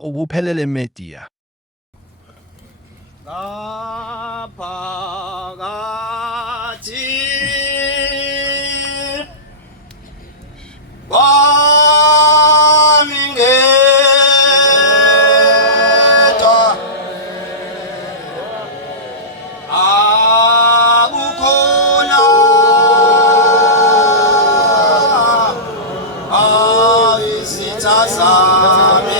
ubuphelele media. Ngaphakathi kwami ngedwa akukhona izitha zami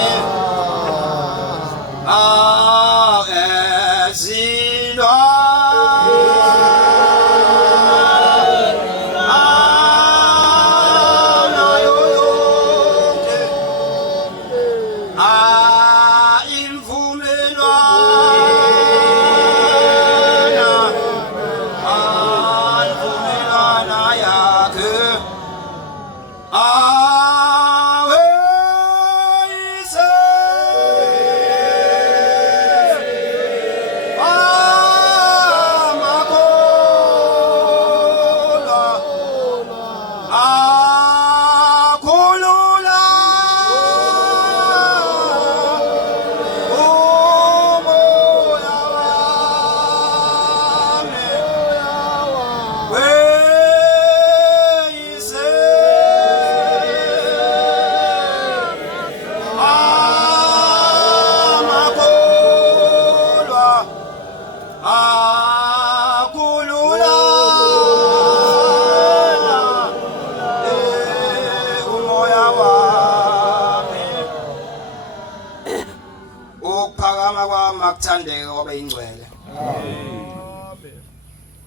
makuthandeka kwabe ingcwele.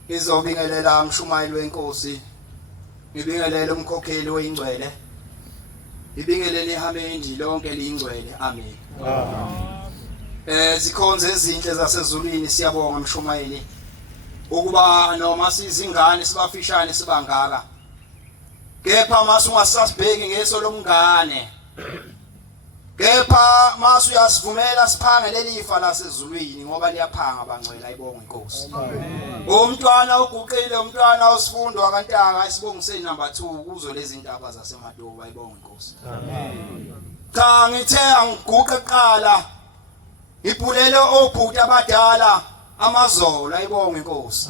Ngizobingelela umshumayeli wenkosi, ngibingelele umkhokheli weingcwele, ngibingelele ihameni lonke liyingcwele. Amen. Zikhonze ezinhle zasezulwini siyabonga mshumayeli ukuba noma sizingane sibafishane sibangaka, kepha masu ungasasibheki ngeso lomngane, kepha masu uyasivumela siphange lelifa lasezulwini ngoba liyaphanga bangcwele. Ayibonge inkosi. Umntwana uguqile, umntwana osifundwa akantanga isibongiseni number 2 kuzo lezi ndaba zasemadoba. Ayibonge inkosi. Cha ngithe angiguqe eqala ngibhulele obhuti abadala amazolo. Ayibonge inkosi.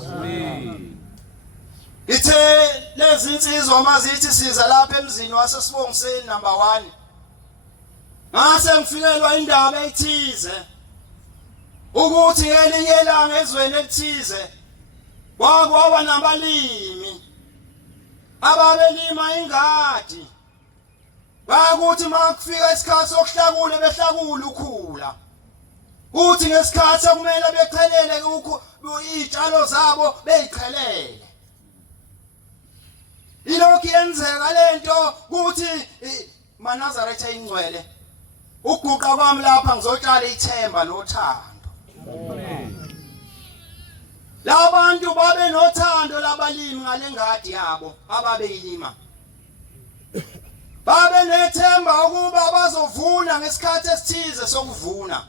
Ithe lezi insizwa mazithi siza lapha emzini wasesibongiseni number 1, ngase ngifikelwa indaba ethize ukuthi ngelinye ilanga ezweni elithize kwakwaba nabalimi ababelima ingadi, bakuthi makufika isikhathi sokuhlakula behlakula ukhula, kuthi ngesikhathi kumele bechelele izitshalo zabo beyichelele. Ilokhu yenzeka lento ukuthi maNazaretha ingcwele uguqa kwami lapha ngizotshala ithemba nothando. Labantu babe nothando labalimi ngalengadi yabo ababeyilima, babe nethemba ukuba bazovuna ngesikhathi esithize sokuvuna,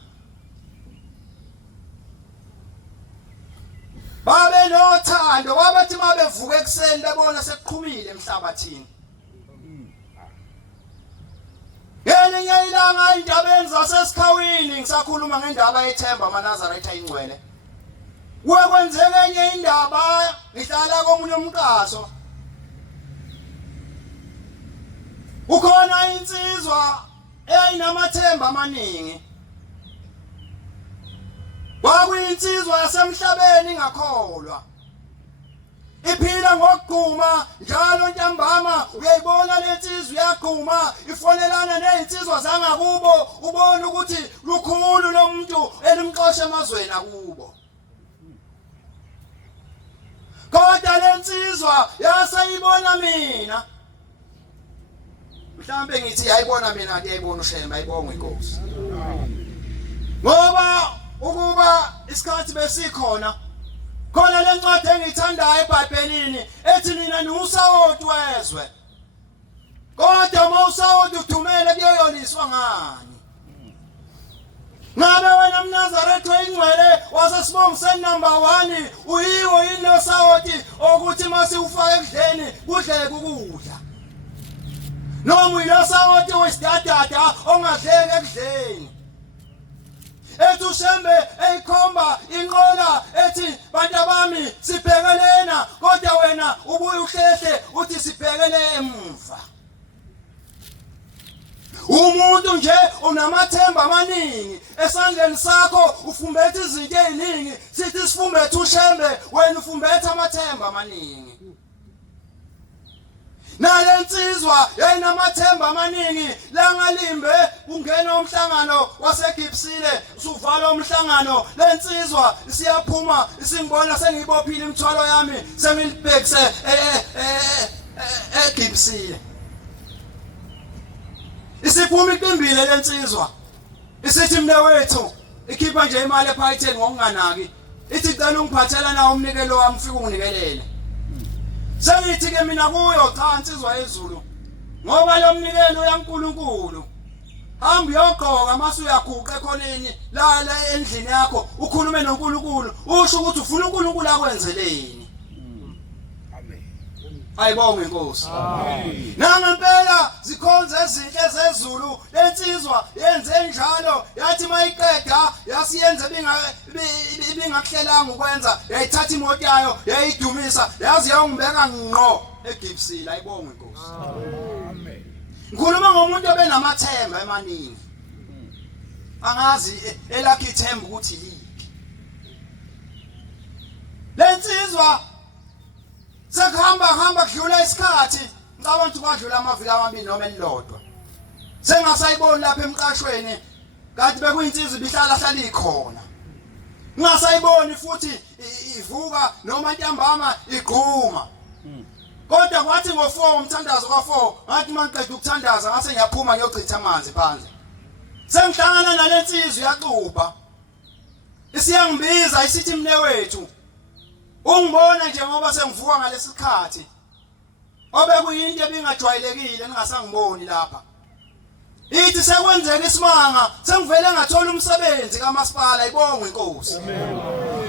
babe nothando babethi mabevuka ekuseni bebona sekuqhumile emhlabathini. Ngelinye ilanga indabeni zasesikhawini ngisakhuluma ngendaba yethemba maNazaretha ingcwele, kwenzeke enye indaba ngihlala komunye umqaso. Ukhona insizwa eyayinamathemba amaningi, kwakuyinsizwa yasemhlabeni ingakholwa, iphila ngokugquma njalo ntambama. Uyayibona lensizwa iyagquma ifonelana nezinsizwa zangakubo, ubona ukuthi lukhulu lomuntu elimxosha emazweni akubo. Kodwa lensizwa yasayibona mina, mhlambe ngithi yayibona mina ngiyayibona uShemba. Ayibonge inkosi. Ngoba ukuba isikhathi besikhona khona lencwadi engiyithandayo eBhayibhelini ethi nina niwusawoti wezwe, kodwa mawusawoti udumele kuyoyoliswa ngani. Ngabe wena mNazaretha ingcwele wasesibongiseni number 1 uyiwo yini lo sawoti ukuthi mase ufake ekudleni kudleke ukudla, noma uyilo sawoti wesidadada ongadleki ekudleni? uthi uShembe eyikhomba inqola ethi bantu bami sibhekelena kodwa wena ubuye uhlehle uthi sibhekele emuva. Umuntu nje unamathemba amaningi esandleni sakho ufumbethe izinto eziningi sithi sifumbethe uShembe wena ufumbethe amathemba amaningi. Nalensizwa yayinamathemba amaningi langalimbe ungena umhlangano waseGibsile usuvala umhlangano lensizwa siyaphuma singibona sengibophile imithwalo yami sengilibhekise eGibsile. Isiphuma iqimbile lensizwa isithi mnewethu ikhipha nje imali ephaketheni ngokunganaki ithi cela ungiphathela nawo umnikelo wami ufike unginikelele. Sengithi ke mina kuyo cha insizwa yezulu ngoba lo mnikelo uyaNkulunkulu hamba uyogqoka mase uyaguqa ekhoneni la endlini yakho ukhulume noNkulunkulu usho ukuthi ufuna uNkulunkulu akwenzeleni. Ayibonge Nkosi. Amen. Nangempela zikhonze ezinhle zezulu lensizwa yenze njalo yathi mayiqeda yasiyenza bingahlelanga ukwenza yayithatha imoto yayo yayidumisa yazi yongibeka ngqo eGibsile. Ayibonge Nkosi. Amen. Ngikhuluma ngomuntu obenamathemba emaningi. Angazi elakhe ithemba ukuthi yini. Lensizwa sekuhamba kudlula isikhathi ngicabanga ukuthi kwadlula amaviki amabili noma elilodwa sengasayiboni lapha emqashweni kanti bekuyinsizwa ibihlala ikhona ngingasayiboni futhi ivuka noma ntambama igquma kodwa kwathi ngo4 umthandazo ka4 ngathi mangiqeda ukuthandaza ngase ngiyaphuma ngiyochitha amanzi phansi sengihlangana nalensizwa yaxuba isiyangibiza isithi mnewethu ungibona nje ngoba sengivuka ngalesikhathi obekuyinto ebingajwayelekile ningasangiboni lapha ithi sekwenzeka isimanga sengivele ngathola umsebenzi kaMasipala. Ayibonge Inkosi.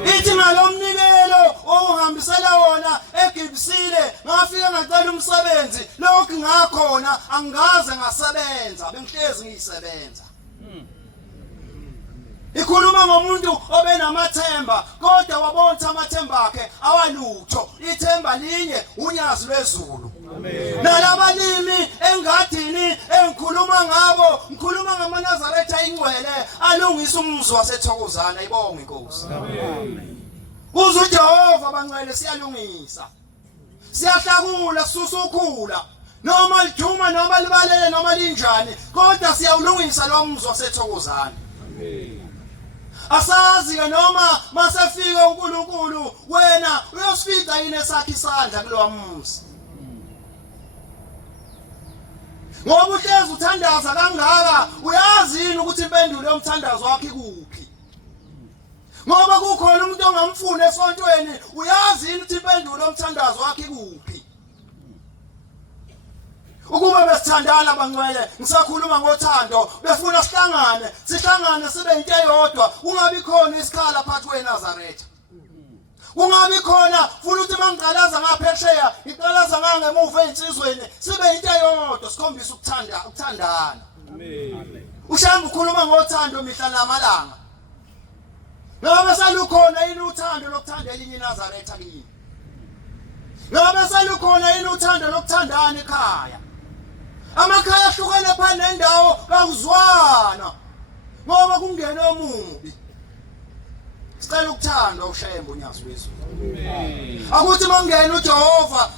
Ithi ngalomnikelo ohambisela wona eGibsile ngafika ngacela umsebenzi lokho ngakhona angaze ngasebenza bengihlezi ngiyisebenza. Ikhuluma ngomuntu obenamathemba kodwa wabona amathemba akhe awalutho ithemba linye unyazi lwezulu. Amen. Nalabalimi engadini engikhuluma ngabo ngikhuluma ngamaNazaretha ayingcwele alungisa umzi waseThokozana. Ayibonge Inkosi. Amen. Kuze uJehova bangcwele siyalungisa siyahlakula sisusa ukhula noma lijuma noma libalele noma linjani kodwa siyawulungisa lo mzi waseThokozana. Amen. Asazi ke noma masefika uNkulunkulu wena uyosifika yini esakhe isandla kulowa mzi ngoba uhlezi uthandaza kangaka uyazi yini ukuthi impendulo yomthandazo wakhe ikuphi ngoba kukhona umuntu ongamfuna esontweni uyazi yini ukuthi impendulo yomthandazo wakhe ikuphi ukuba besithandana bangcwele ngisakhuluma ngothando befuna sihlangane sibe into eyodwa ungabi khona isikhala phakathi kweNazaretha ungabi khona funa ukuthi mangiqalaza ngaphesheya ngiqalaza ngangemuva einsizweni sibe into eyodwa sikhombisa ukuthandana. Amen. Ushamba ukhuluma ngothando mihla namalanga ngoba salukhona yini uthando lokuthandela inye iNazaretha kini ngoba salukhona yini uthando lokuthandana ekhaya amakhaya ahlukene phansi nendawo kakuzwana ngoba kungene omubi sicela ukuthandwa uShembe unyazi wezulu. Amen. Akuthi mangena uJehova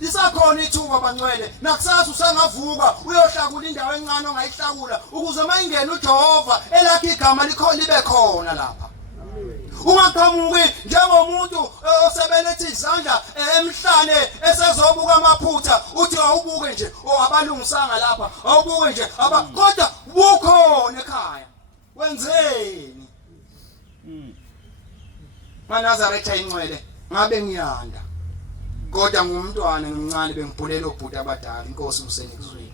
isakhona ithuba bangcwele nakusasa usangavuka uyohlakula indawo encane ongayihlakula ukuze mayingena uJehova elakhe igama libe khona lapha. Ungaqhamuki njengomuntu osebelethe izandla emhlane esezobuka amaphutha uthi awubuke nje abalungisanga lapha awubuke nje kodwa bukhona ekhaya wenzeni. maNazaretha ingcwele ngabe ngiyanda kodwa ngumntwana ngimncane bengibhulela obhuti abadala. Inkosi usenikuzwini.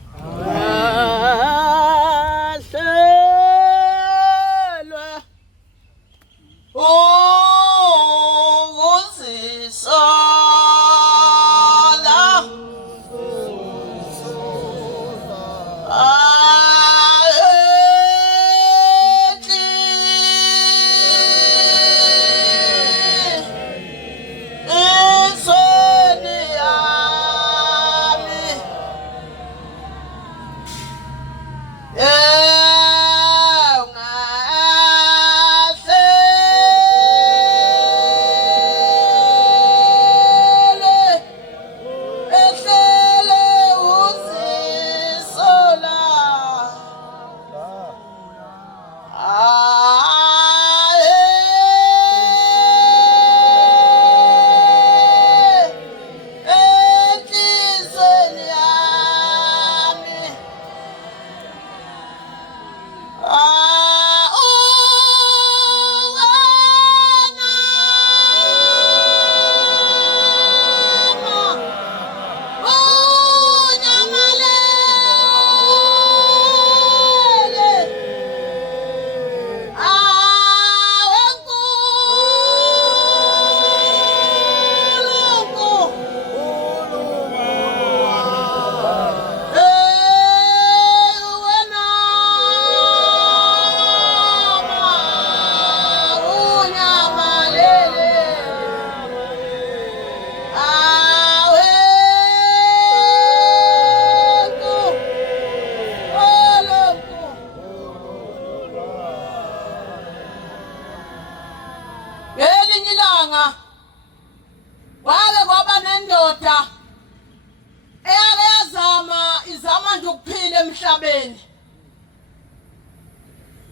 emhlabeni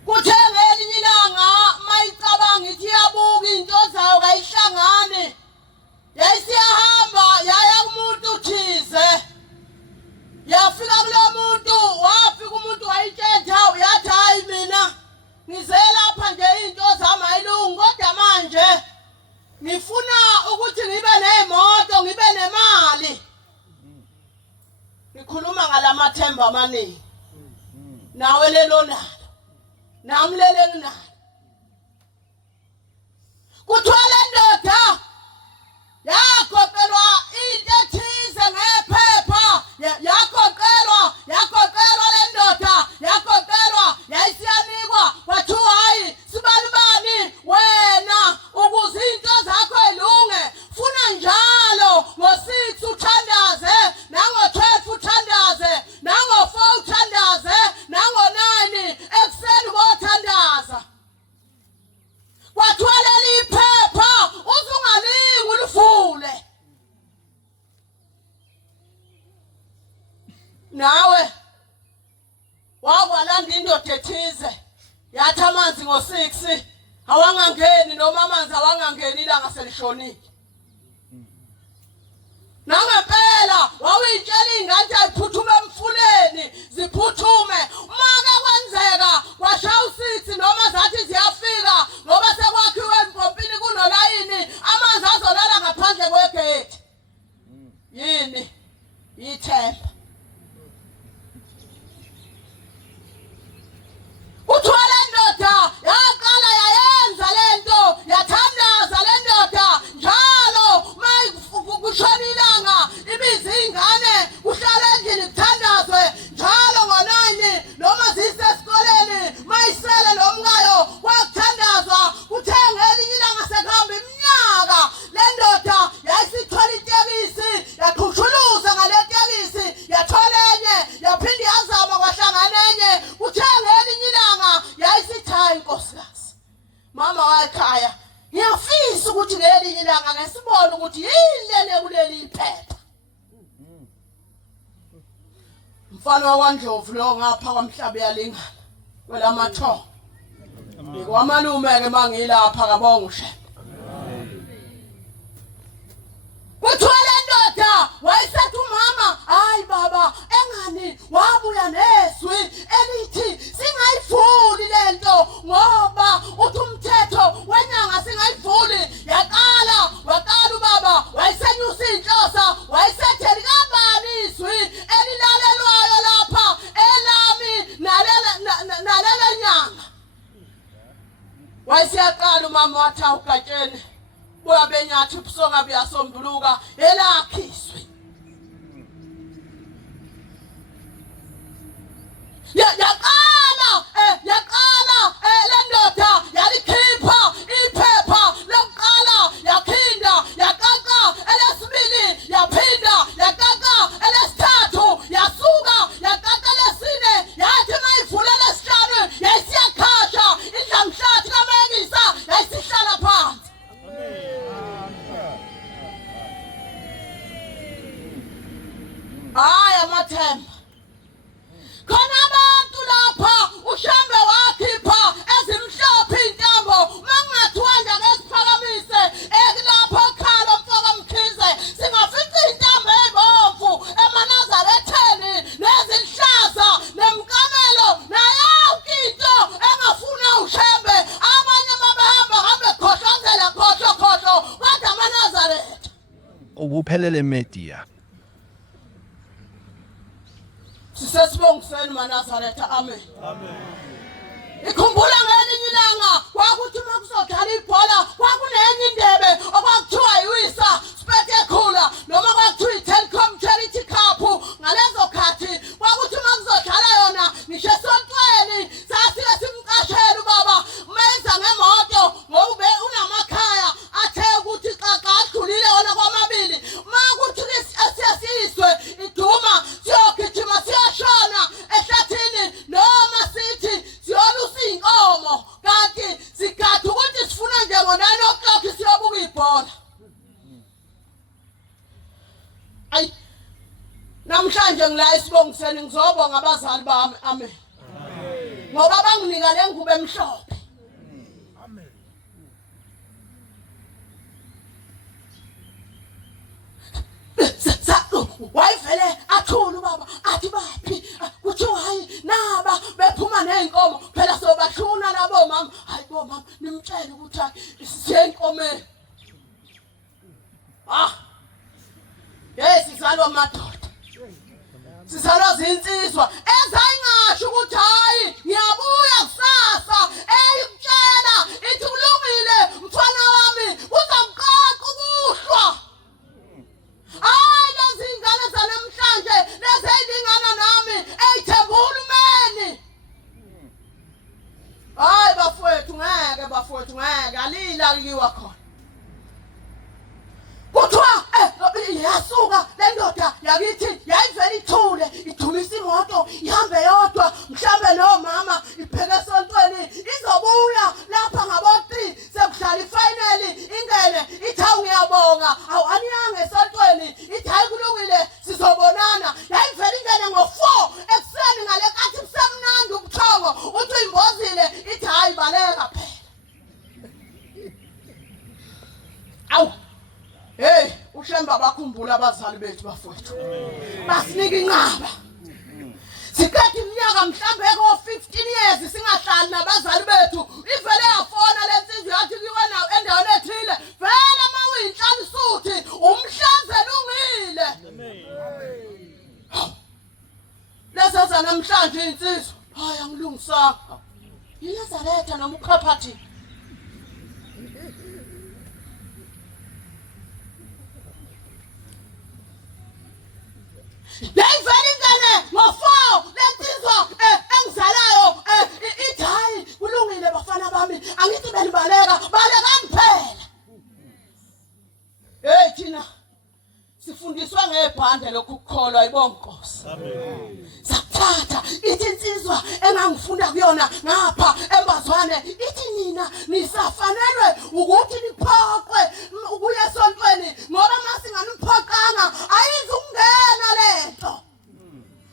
kuthe ngelinye ilanga mayicabanga ithi yabuka into zayo kayihlangane yayisiyahamba yaya kumuntu thize yafika kulo muntu wafika umuntu wayitshentha yathi hayi mina ngize lapha nje into zami ayilungi kodwa manje ngifuna ukuthi ngibe nemoto ngibe nemali ngikhuluma ngalamathemba amaningi nawe lelo nalo nami lele nginalo kuthiwa le ndoda yagoqelwa into ethize ngephepha yagoqelwa le ndoda yagoqelwa yayisiyanikwa kwathiwa hayi sibalibani wena ukuze into zakho elunge funa njalo ngo-6 uthandaze nango-12 uthandaze nango-4 uthandaze nango-9 ekuseni kothandaza kwathiwa leli phepha uzungalingi ulivule nawe wakwalanda indoda ethize yathi amanzi ngo-6 awangangeni noma amanzi awangangeni ilanga selishonile nangempela wawuyitshela iy'ngane ayiphuthuma emfuleni ziphuthume uma-ke kwenzeka kwashaya u-6 noma zathi ziyafika ngoba sekwakhiwe empompini kunolayini amanzi azolala ngaphandle kwegedi yini yithemba kuthiwa le ndoda yaqala yayenza le nto yathandaza le ndoda njalo kushona ilanga ibiza iy'ngane kuhlala endlini kuthandazwe njalo ngo-9 noma zisesikoleni mayisele nomkayo kwakuthandazwa kuthe ngelinye ilanga sekuhamba iminyaka le ndoda yayisithola itekisi yaqhushuluza ngale tekisi yathola enye yaphinde yazama kwahlangana enye kuthe ngelinye ilanga yayisithi hayi nkosikazi mama wayekhaya ngiyafisa ukuthi ngelinye ilanga ngesibone ukuthi yini lele kuleli iphepha mfana wakwaNdlovu lo ngapha kwamhlaba yalingana kwelamathongo kwamalume-ke mangilapha kabonga ushembe kuthiwa le ndoda wayesethi umama hayi baba engani wabuya nezwi elithi singayivuli le nto ngoba uthi umthetho wenyanga singayivuli waqala ubaba wayesenyusa iy'nhlosa wayesetheli kabani izwi elilalelwayo lapha elami nalele nyanga wayesiyaqala umama wathi awugatsheni buya benyathi ubusonga buyasombuluka elakhiswe yaqala le ndoda yalikhipha iphepha lokuqala yaphinda yaqaqa elesibili yaphinda yaqaqa elesithathu yasuka yaqaqa lesine yathi mayivule lesihlanu yayisiyakhasha idlamhlathi kaMekisa yayisihlala phansi hayi amathemba khona abantu lapha ushambe wakhipha ezimhlophe iy'ntambo mangingathiwa nje ake siphakamise ekulapho okhala mfoka Mkhize singafica iy'ntambo ey'bomvu emanazaretheni nezihlaza nemkamelo nayonke into engafuna ushembe abanye hambe khohlozela khohlo kodwa amanazaretha Ukuphelele media sisesibongiseni manazaretha amen ikhumbula ngelinye ilanga kwakuthi uma kuzodlala ibhola kwakunenye indebe okwakuthiwa yiwisa spectacular noma kwakuthiwa i-Telkom Charity Cup ngalezo khathi kwakuthi uma kuzodlala yona ngisho esontweni sasike simqashele ubaba mayeza ngemoto ngoba unamakhaya athe ukuthi xaxa adlulile wona kwamabili uma kuthi siyasizwe iduma siyogijima siyashona ehlathini noma sithi siyolusa iy'nkomo Sibongiseni ngizobonga abazali bami. Amen. Ngoba banginika le ngubo emhlophe. Amen. Wayivele athula ubaba athi baphi kuthiwa hayi naba bephuma nenkomo phela sobahluna labo mama. Hayi bo mama nimtshele ukuthi siyenkomeni. Sizalwa madoda. Sizalwa zinsizwa ezayingasho ukuthi hayi ngiyabuya kusasa eyimtshela ithi kulungile mfana wami uzamqaqa ukuhlwa. Hayi lezi ingane zanamhlanje lezi ezilingana nami eyithemba uhulumeni. Hayi bafowethu ngeke alila liwa khona. Kuthiwa yasuka le ndoda yakithi yayivele ithule idumisa imoto ihambe yodwa mhlambe lo mama ipheke esontweni izobuya lapha ngabo-3 sekuhlala ifinal ingene ithi ngiyabonga awaniyange esontweni ithi hayi kulungile sizobonana. Yayivele ingene ngo-4 ekuseni ngale kathi kusemnandi ubuthongo uthi uyimbozile ithi hayi baleka phela. Awu hey ushemba bakhumbula abazali bethu bafowethu. Basinika inqaba. Sikade iminyaka mhlambe ko-15 years singahlali nabazali bethu. Ivele yafona lensizwe yathi kuwena endaweni ethile vele mawuyinhlalo suthi umhlazela ungile. Amen. Lesa namhlanje insizwa hayi angilungisanga. Yilazaretha noma ukhaphathi. Leyivele ingane ngo-4 lensizwa engizalayo ithi hayi kulungile bafana bami angithi benibaleka balekani phela. Hey thina sifundiswa ngebhande lokukholwa ibonkosi. Amen. Sathatha ithi insizwa engangifunda kuyona ngapha embazwane ithi nina nisafanelwe ukuthi niphoqwe ukuya esontweni ngoba masinganiphoqanga ayizungena lento.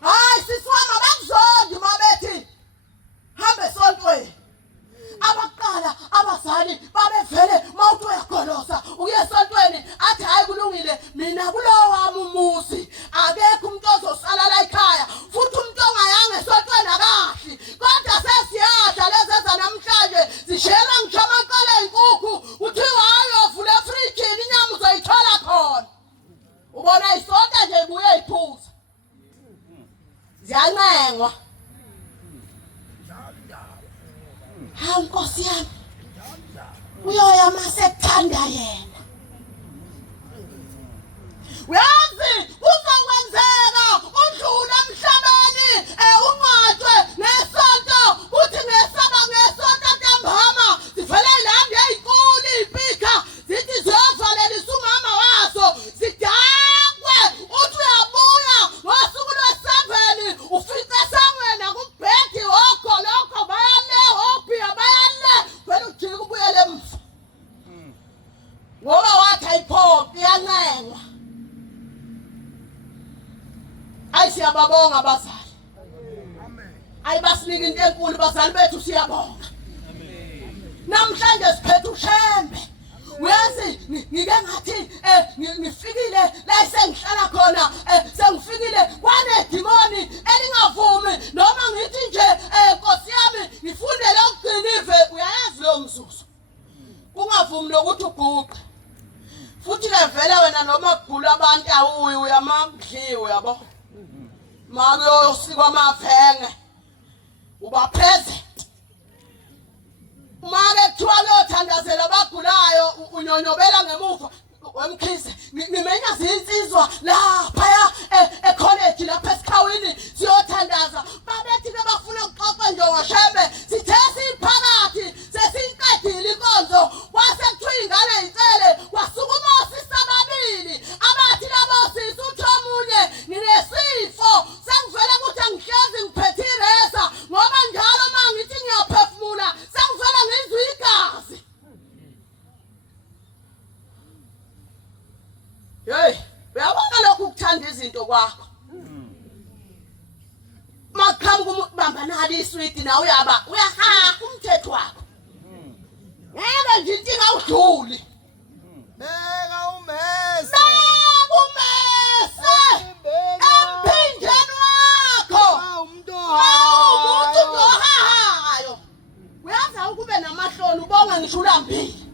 Hayi sisiwama bakuzondi mabethi hambe esontweni. Abaqala abazali babevele mawuthi uyagolosa uye esontweni athi hayi kulungile mina kulowo wami umuzi akekho umuntu ozosala la ekhaya futhi umuntu ongayanga esontweni akahle kodwa sesiyadla lezi zanamhlanje zishela ngisho amaqala enkukhu uthiwa hayi ovula efrijini inyama uzoyithola khona. Ubona isonto nje ibuye iphuza ziyancengwa. Hawu Nkosi yami uyoya masekuthanda yena. Uyazi uzokwenzeka udlule emhlabeni unqatshwe ngesonto uthi ngesaba ngesonto ntambama zivele ilanda ezinkulu izipika zithi ziyovalelisa umama wazo zidakwe uthi uyabuya ngosuku lwesi-7 ufike esangweni akubhedi lokho bayale ophiya bayale vele ujike ubuyele emva ngoba wathi ayiphoqi iyancengwa. Hayi siyababonga abazali. Hayi basinika into enkulu bazali bethu siyabonga. Namhlanje siphethe ushembe. Uyazi ngike ngathi ngifikile la sengihlala khona sengifikile kwanedimoni elingavumi noma ngithi nje Nkosi yami ngifunde lokugcinive uyayazi lo mzuzu. Kungavumi nokuthi uguqe. Futhi ke vele wena noma kugula abantu awuyi uyamamdliwe yabo. Makuyosikwa amavenge uba present. Manje kuthiwa kuyothandazela abagulayo unyonyobela ngemuva wemkhize ngimenya zinsizwa laphaya ecollege lapha esikhawini siyothandaza babethi ke bafuna ukuxoxa nje ngoshembe sithe siphakathi sesiqedile inkonzo kwase kuthiwa ingane yicele kwasukuma osisi ababili abathi labo sisi uthi omunye nginesifo sengivele ukuthi angihlezi ngiphethe iresa ngoba njalo mangithi ngiyaphefumula sengivele ngizwe igazi. Hey uyabona lokhu kuthanda izinto kwakho. nali iswiti na uyaba uyahaha umthetho wakho ngeke nje inkinga udluli Beka umese. umese emphindeni wakho umuntu ohahayo uyaza ukube namahloni ubonga ngisho ulambile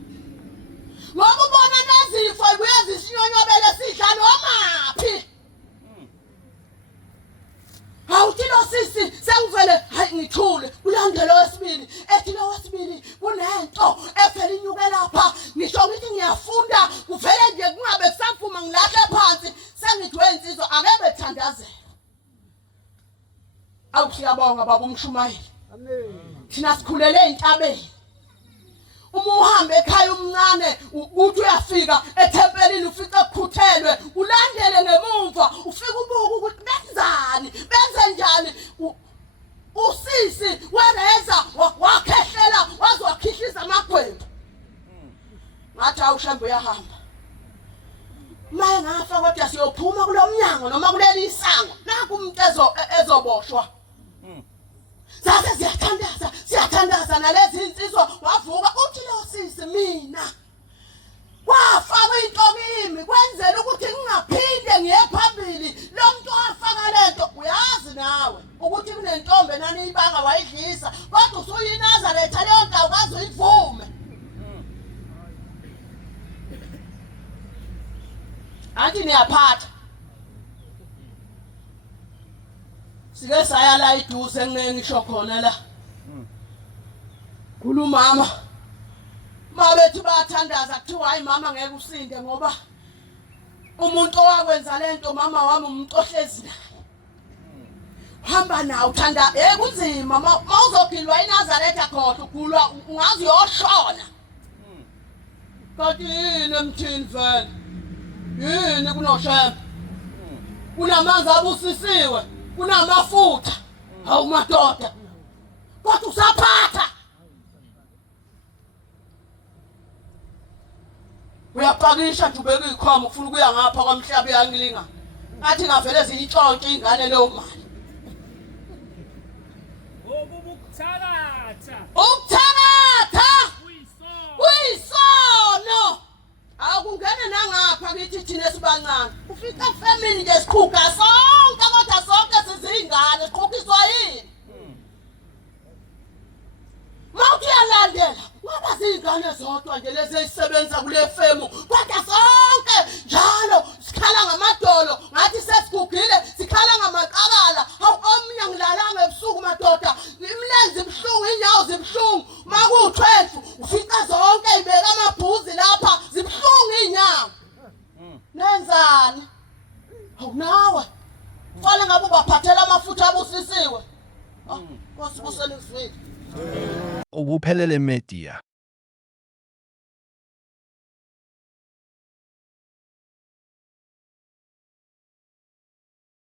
ngoba ubona nezifo kuyazisinyonyobele sidla nomaphi awuthi lo sisi sengivele hayi ngithule kulandela wesibili ethi lo wesibili kunento evela inyuke lapha ngisho ngithi ngiyafunda kuvele nje kungabe kusafuma ngilahle phansi sengithi wensizwa ake bethandazela awusiyabonga baba umshumayeli Amen. thina sikhulele entabeni uma uhamba ekhaya umncane uthi uyafika ethempelini ufike kukhuthelwe ulandele ngemumva ufike ubuke ukuthi benze njani usisi wereza wakhehlela wazokhihliza amagwembu ngathi awushembe uyahamba maye ngafa kodwa siyophuma kulomnyango noma kuleli isango naku umuntu ezoboshwa Sasa siyathandaza nalezi insizwa wavuka uthi lo sisi mina wafaka into kimi kwenzela ukuthi ngingaphinde ngiye phambili lo muntu wafaka lento uyazi nawe ukuthi kunentombe naniyibanga wayidlisa kodwa usuyinazaretha leyo nto awukazi uyivume athi niyaphatha sike saya la iduze ngisho khona la kulumama mabethi bathandaza kuthiwa hayi mama ngeke usinde ngoba umuntu owakwenza lento mama wami umuntu ohlezi naye hamba nawe uthanda kunzima mawuzophilwa iNazaretha khohle ugulwa ungazi uyoshona kanti yini emthini vele yini kunoshembe kunamanzi abusisiwe kunamafutha hawu madoda kodwa usaphatha uyapakisha nje ubeka ikhoma ufuna ukuya ngapha kwamhlaba yangilinga ngathi ngavele ziyitshonke ingane leyo mali ukuthakatha kuyisono akungene nangapha kithi thina esibancane ufika efamily nje sikhukha sonke kodwa sonke sizingane sikhukhiswa yini mawuthi uyalandela ngoba zingane zodwa nje lezi ezisebenza kule femu kodwa sonke njalo sikhala ngamadolo ngathi sesigugile sikhala ngamaqabala omnye ngilalanga ebusuku madoda imlenze ibhlungu inyawo zibhlungu maku12 ufika zonke ibeka amabhuzi lapha zibhlungu inyawo nenzani awunawe kufanele ngabe ubaphathela amafutha abusisiwe Nkosi kusele ngizwile Ubuphelele Media.